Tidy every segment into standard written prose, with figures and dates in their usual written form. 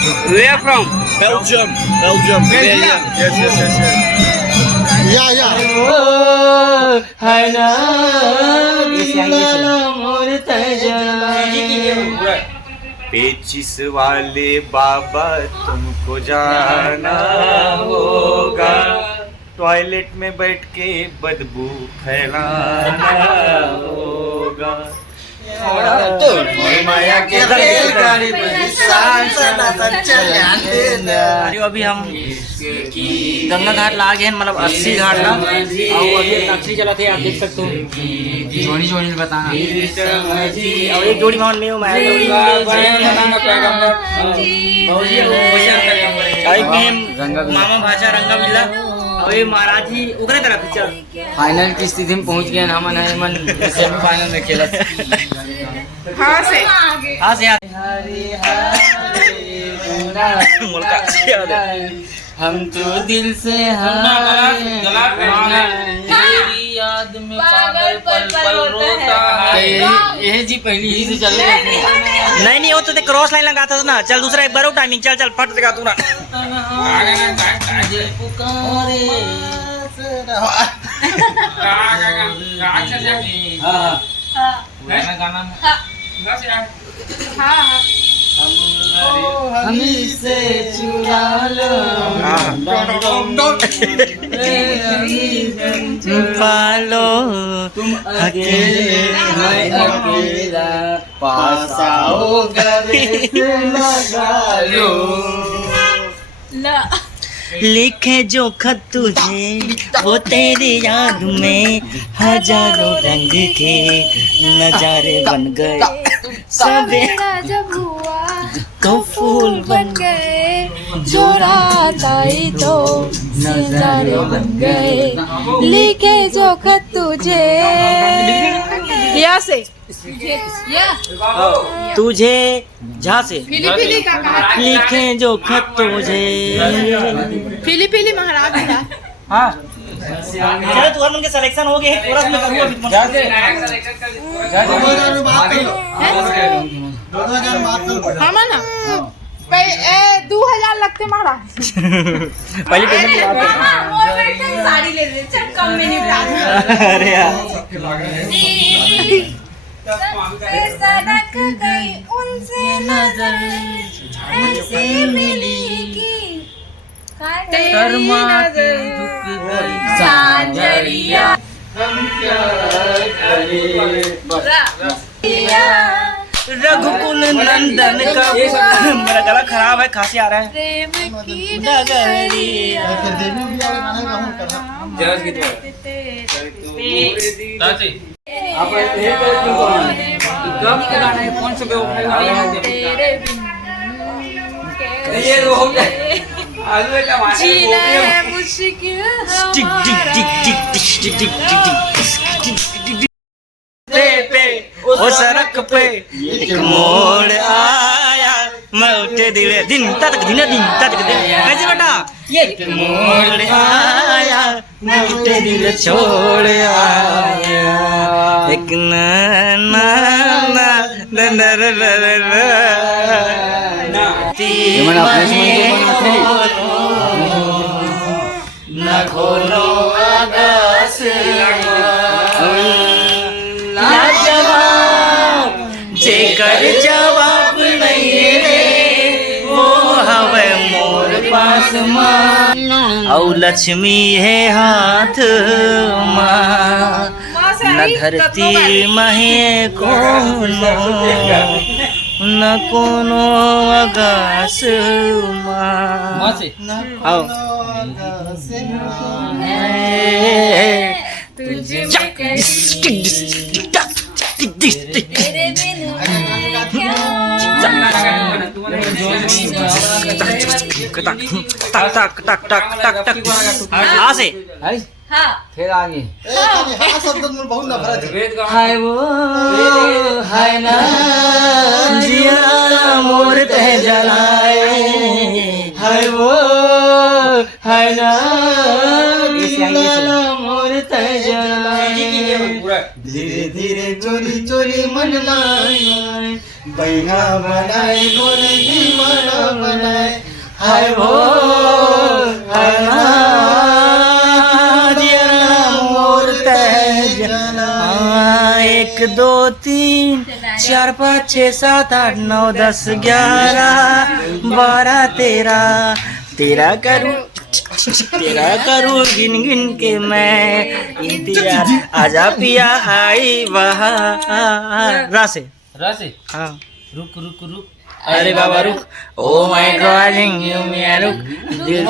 Where from? Belgium. Belgium. Belgium. Yes. Yeah. पेचिस वाले बाबा तुमको जाना होगा, टॉयलेट में बैठ के बदबू फैलाना होगा। अभी हम गंगा घाट ला गए हैं, मतलब 80 घाट ला और अभी टैक्सी चला थे, आप देख सकते हो। जोड़ी बताना और एक जोड़ी मान में मामा भाषा रंगा मिला और ये महाराज जी उगरे तरफ चल फाइनल की स्थिति में पहुंच गए। हमन सेमीफाइनल में खेला हाँ से हम तो दिल से याद में पागल पल रोता है। ये जी पहली ही से चल रही नहीं वो तो क्रॉस लाइन लगा था ना। चल दूसरा एक बार टाइमिंग चल फट देगा तू ना। हमी से चुरा लो पालो तुम अकेले मैं अकेला पास आओ गले से लगा लो। लिखे जो खत तुझे वो तेरी याद में हजारों रंग के नजारे बन गए। सवेरा जब हुआ तो फूल बन गए, जो रात आई तो नजारे बन गए। लिखे जो खत तुझे या से तुझे झा से लिखे जो खत तुझे फिली महाराज हाँ चलो तू मन के सिलेक्शन हो गए पूरा में करूंगा हाँ ना 2000 लगते महाराज। पहले पेमेंट साड़ी ले ले चल कम में नहीं बता। अरे यार सड़क गई उनसे नजर ऐसे मिली कि तेरी नजर सांझरिया रघुकुल नंदन का मेरा गला खराब है, खांसी आ रहा है। प्रेम की डगरिया कौन सा जीना है मुश्किल वो सड़क पे एक मोड़ आया, मैं उठे दिले दिन तक दिन कैसे बेटा ये मोड़ आया, मैं उठे दिल छोड़ आया। एक ना खोलो आकाश जेकर जवाब नहीं रे वो हवे मोर पास मां औ लक्ष्मी है हाथ मां न धरती महे कोनो न कोनो आकाश मां आओ तुझे फिर आगे हाय वो हाय ना जिया मोर तह जलाए, हाय वो हाय ना मोर तह जलाए। धीरे धीरे चोरी चोरी मन लाए, बैहा बनाए गोरे दीवाना बनाए। 1 2 3 4 5 6 7 8 9 10 11 12 13 करूँ गिन गिन के मैं इंतजार आजा पिया आई बहार रासे हाँ रुक रुक रुक अरे बाबा रुक ओ माय डार्लिंग यू मिया रुक दिल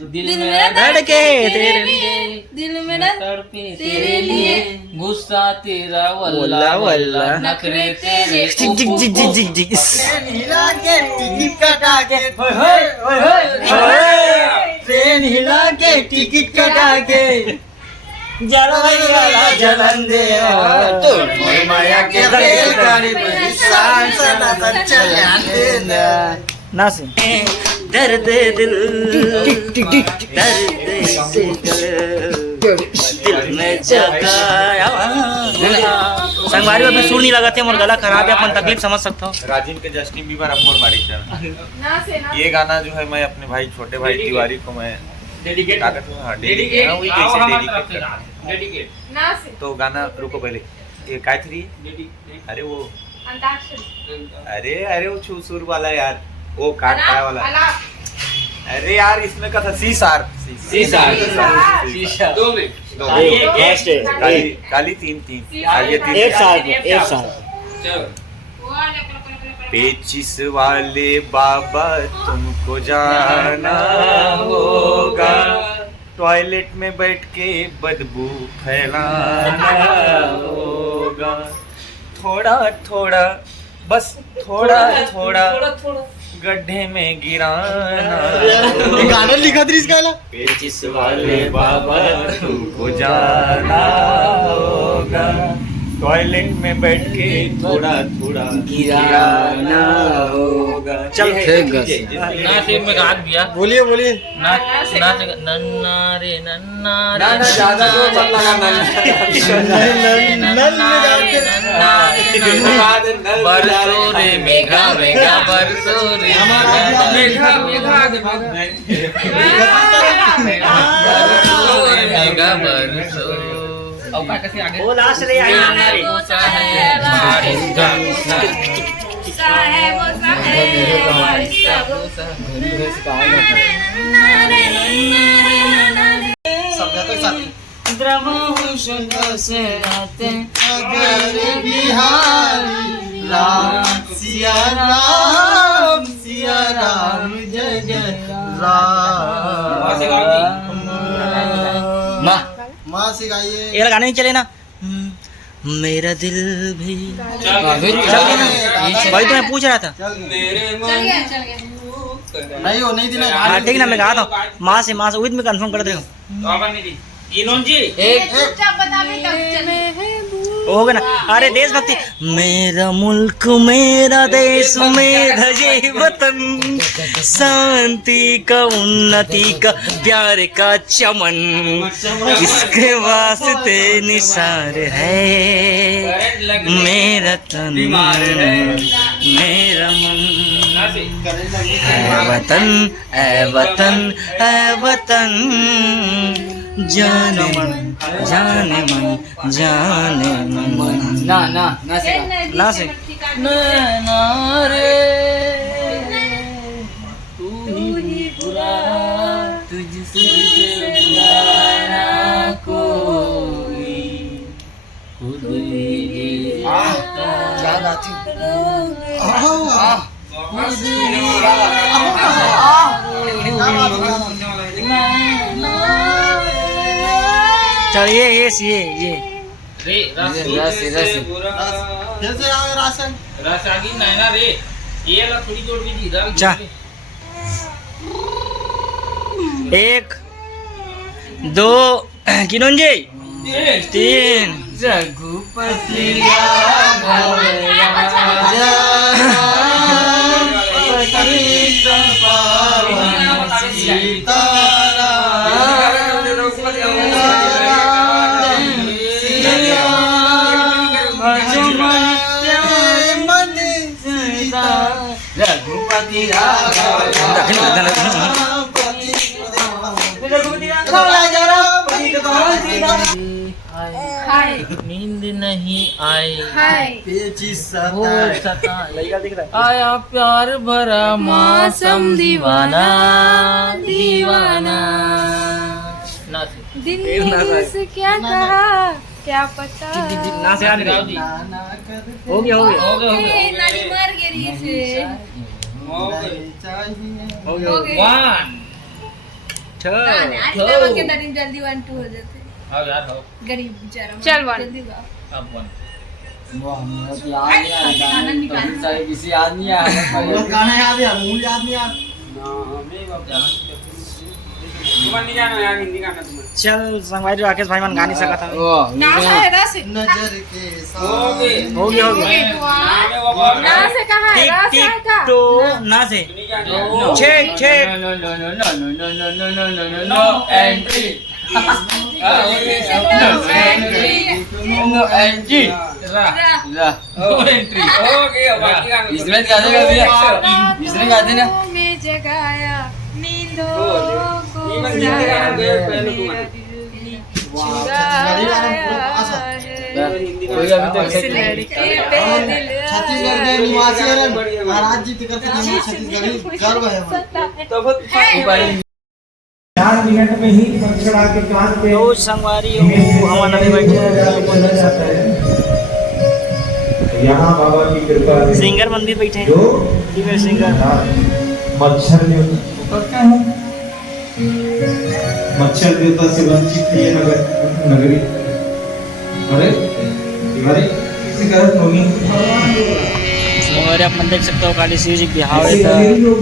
दिल मेरा धड़के तेरे लिए दिल मेरा तड़पे तेरे लिए गुस्सा तेरा वल्ला वल्ला वल्ला नखरे तेरे जिग जिग जिग जिग जिग जिग ट्रेन हिला के टिकट कटा के जलन दे माया के नासिम दर्द दिल दर्द से दिल में जगाया संगवारी अभी सुर नहीं लगाते और गला खराब है अपन तकलीफ समझ सकता हूँ राजीव के जस्टिन बीबर अमोर मारी ना से ना ये गाना जो है मैं अपने भाई छोटे भाई तिवारी को मैं डेडिकेट ताकत में हाँ डेडिकेट हाँ, वही कैसे डेडिकेट डेडिकेट ना से तो गाना रुको पहले ये काय थी अरे वो अंताक्षरी अरे वो छू सुर वाला यार वो काट पाया वाला अरे यार इसमें का था शीशा शीशा दो में काली तीन आगे तीन एक साल चलो पेचिस वाले बाबा तुमको जाना होगा टॉयलेट में बैठ के बदबू फैलाना होगा थोड़ा थोड़ा बस थोड़ा थोड़ा गड्ढे में गिराना गाना लिखा था इसका वाला पेचिस वाले बाबा तुमको जाना होगा टॉयलेट में बैठ के थोड़ा थोड़ा गिराना होगा चल ना से मैं गा दिया बोलिए बोलिए ना ना नन्ना रे नन्ना ना ज्यादा जो चल लगा बरसो रे मेघा मेघा बरसो रे मेघा मेघा बरसो वो लास्ट रे आई हमारी सिया राम जय जय राम माँ से गाइए ये गाने नहीं चले ना मेरा दिल भी भाई तो मैं पूछ रहा था चल गया नहीं हो नहीं दिला हाँ ठीक ना मैं कहा था माँ से उम्मीद में कंफर्म कर दे हो चुपचाप बता मैं कब चले गया ना अरे देशभक्ति मेरा मुल्क मेरा देश मेरा ये वतन शांति का उन्नति का प्यार का चमन इसके वास्ते निसार है मेरा तन मेरा मन ऐ वतन जाने मन जाने मन जाने मन ना से ना रे तू ही बुरा तुझसे बुरा कोई खुद ही क्या गाती चल ये रे फिर से आओ राशन रासागी नैना रे ये ला थोड़ी जोड़ के दी इधर जा 1 2 किनोन जी 3 रघुपति रघुपति हाय नींद नहीं आई हाय पेचिस हो सताए लड़का दिख रहा आया प्यार भरा मौसम दीवाना दीवाना नाच दिन ने से क्या कहा क्या पता है ना से आ रही गाओ जी। नाना कर हो गया हो गया हो गया हो गया नानी मर गई से चाहिए हो गया हो हो गए गया वन आज लेवल के अंदर जल्दी 1 2 हो जाते आओ यार हो गरीब बेचारा चल जल्दी गा अब वन गाना निकाल किसी याद नहीं आया गाना याद है मूल याद नहीं याद चल संगवारी राकेश भाई मन गा नहीं सका था ना है ना से नजर के हो गए हो गया हो गया ना से कहा है टिक ना से टिक का टो ना से छेक छेक no entry no entry no entry इसमें गा देगा भैया इसमें गा देना में जगाया नींदों को कोई अभी तक छत्तीसगढ़ के निवासी है महाराज जी करते हैं छत्तीसगढ़ी गर्व है तो संगवारी हमारा नदी बैठे यहाँ बाबा की कृपा से सिंगर मंदिर बैठे जो फीमेल सिंगर मच्छर देवता क्या है मच्छर देवता से वंचित ये नगरी अरे किसी गलत होगी और अपन देख सकते हो काली शिव जी की बिहाव है तो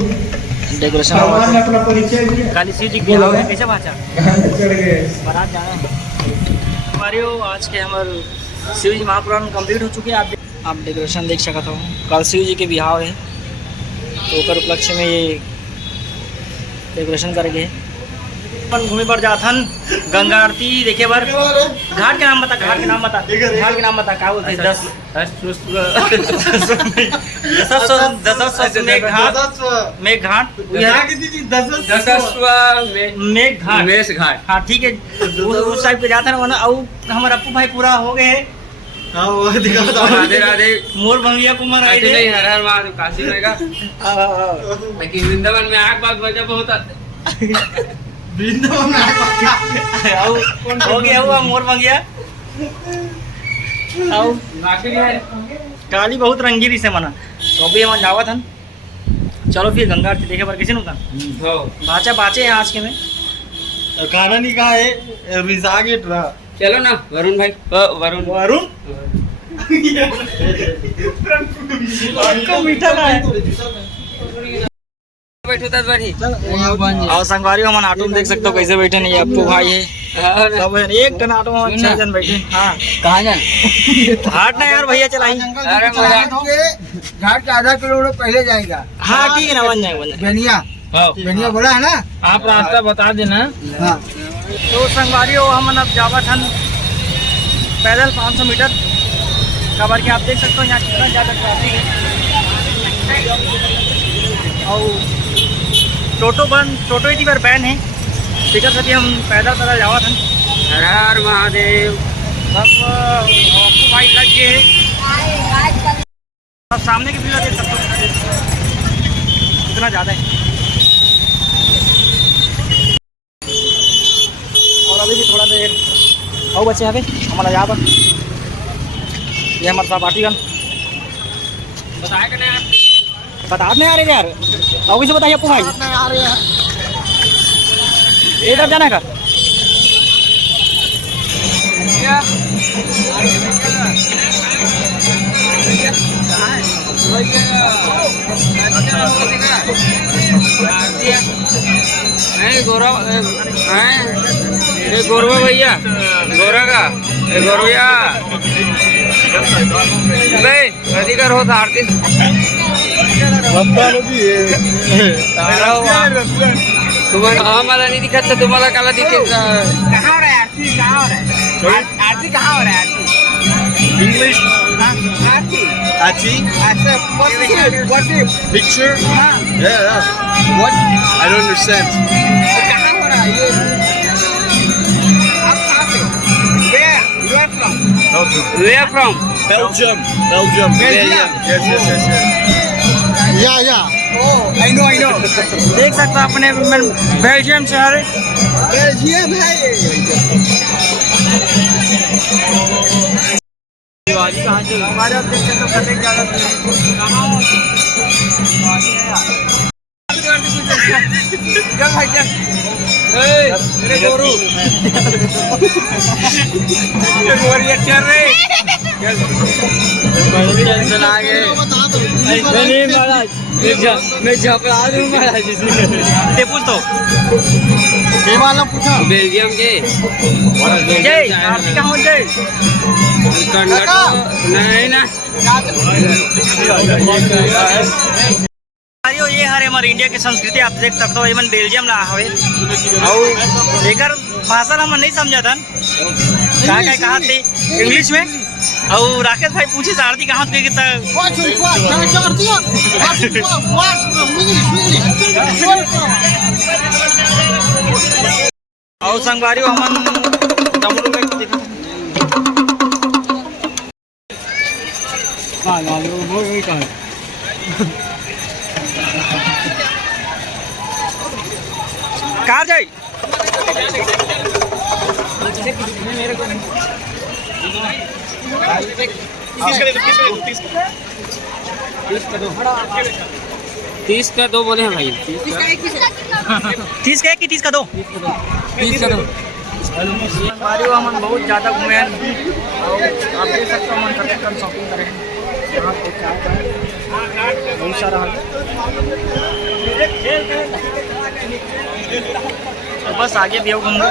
डेकोरेशन भगवान ने अपना परिचय दिया काली शिव जी की बिहाव है कैसे भाषा चढ़ गए बारात जाना है हमारे आज के हमारे शिव जी महापुराण कंप्लीट हो चुके हैं आप डेकोरेशन देख सकते हो कल शिव जी के बिहाव है तो ओकर उपलक्ष्य में ये डेकोरेशन करेंगे अपन घूमे पर जाथन गंगा आरती देखे बर घाट के नाम बता घाट के नाम बता घाट के नाम बता क्या बोलते हैं 10 मेघ घाट मेघ घाट मेघ घाट मेष घाट हाँ ठीक है उस टाइप पे जाता ना और हमारा अप्पू भाई पूरा हो गए राधे राधे मोर भंगिया कुमार आए ऐसे थे नहीं हर हर महादेव काशी में का लेकिन वृंदावन में आग बाग बजा बहुत आते हो गया हुआ मोर भंगिया और बाकी है काली बहुत रंगीली से मना तो अभी हम जावत हन चलो फिर गंगा आरती देखे पर किसी ने हो बाचा बाचे हैं आज के में खाना नहीं कहा है रिजागेट रहा चलो ना वरुण भाई वरुण वरुण मीठा ना है बैठो तब बैठी और संगवारी हम ऑटो में देख सकते हो कैसे बैठे नहीं अप्पू भाई है सब एक टन ऑटो में 6 जन बैठे हाँ कहाँ जाए घाट ना यार भैया चलाई अरे घाट के आधा किलोमीटर पहले जाएगा हाँ ठीक है ना बन जाएगा बेनिया हाँ बेनिया बोला है ना आप रास्ता बता देना हाँ तो संगवारी हो हम अब जावत हन पैदल 500 मीटर कवर के आप देख सकते हो यहाँ कितना ज़्यादा ट्रैफिक है और टोटो इतनी बार बैन है टिकट से भी हम पैदल जावत हन हर हर महादेव सब अप्पू भाई लग गए अब सामने की भीड़ देख सकते हो कितना ज़्यादा है और अभी भी थोड़ा देर आओ बच्चे यहाँ पे हमारा यहाँ पर ये हमारे साथ पार्टी गन बताया कि नहीं आप बता नहीं आ रहे यार आओ किसे बताइए अप्पू भाई इधर जाना का गौरव गौरव भैया गौरव का गौरवया भाई अधिकार होता आरती तुम्हाला आम्हाला नाही दिखत तर तुम्हाला काला दिखेल कहाँ हो रहा है आरती कहाँ हो रहा है आरती कहाँ हो रहा है आरती इंग्लिश आरती आची what's it picture yeah what I don't understand कहाँ हो रहा है ये आप कहाँ पे Where from? Belgium. Belgium. Belgium. Yes. या आई नो देख सकते हो अपने बेल्जियम शहर बेल्जियम है ये दिवाली कहाँ से हमारे अब देख सकते हो करने क्या मेरे गोरू चल रहे टेंशन आ गए नहीं महाराज मैं झपड़ा दूं महाराज इसमें पूछ तो ये वाला पूछा बेल्जियम के जय आरती कहाँ जय कर्नाटक नहीं ना अरे ये हरे हमारे इंडिया की संस्कृति आप देख सकते हो ये मन बेल्जियम ला हवे और एकर भाषा हम नहीं समझा था कहाँ थे इंग्लिश में और राकेश भाई पूछे आरती कहाँ थे और संगवारी हमन तमिल में देखा कहाँ जाए तीस का दो बोले हैं भाई 30 का एक कि 30 का दो हमारे हम बहुत ज़्यादा घूमे हैं और आप देख सकते हो मन करते कल शॉपिंग करें यहाँ पे क्या बहुत सारा तो बस आगे भी घूमूंगा